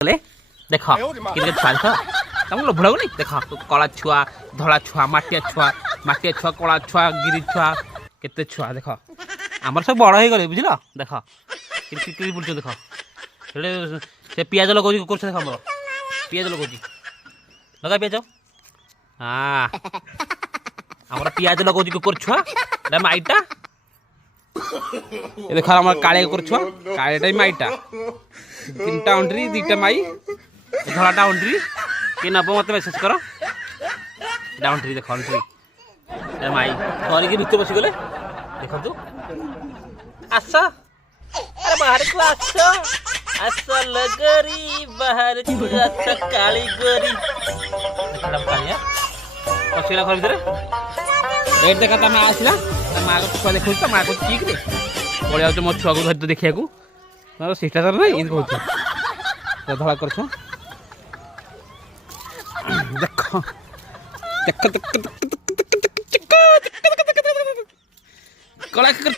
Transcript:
देख क्रिकेट छुआ देख तुम लोभ लगुनि देख कला छुआ धला छुआ माटिया छुआ कला छुआ गिरी छुआ केते छुआ देख आमर सब बड़ हो गले बुझल देख क्रिकेट बुझ देख से पियाज लगौज कर देख आम पियाज लगौज लगा पियाज हाँ आमर पियाज लगौज कर छुआ माइटा देख आम काले कर छुआ कालेटा माइटा 3टा अंड्री 2टा माई धलाटा अंड्री किए नब मत मेसेज कर अंड्री देख अंड्री माई धरिकी भितर बसीगले देखु आस अरे बाहर को आस आस लगरी बाहर को आस काली गोरी कालिया पशिला घर भीतर एट देखा ता माँ आसला माँ को छुआ देखो तो माँ को ठीक रे पड़े आउ मो छुआ को धर देखा शिष्टाचार ना ये कहूँ धड़ा कर देख देख कला कर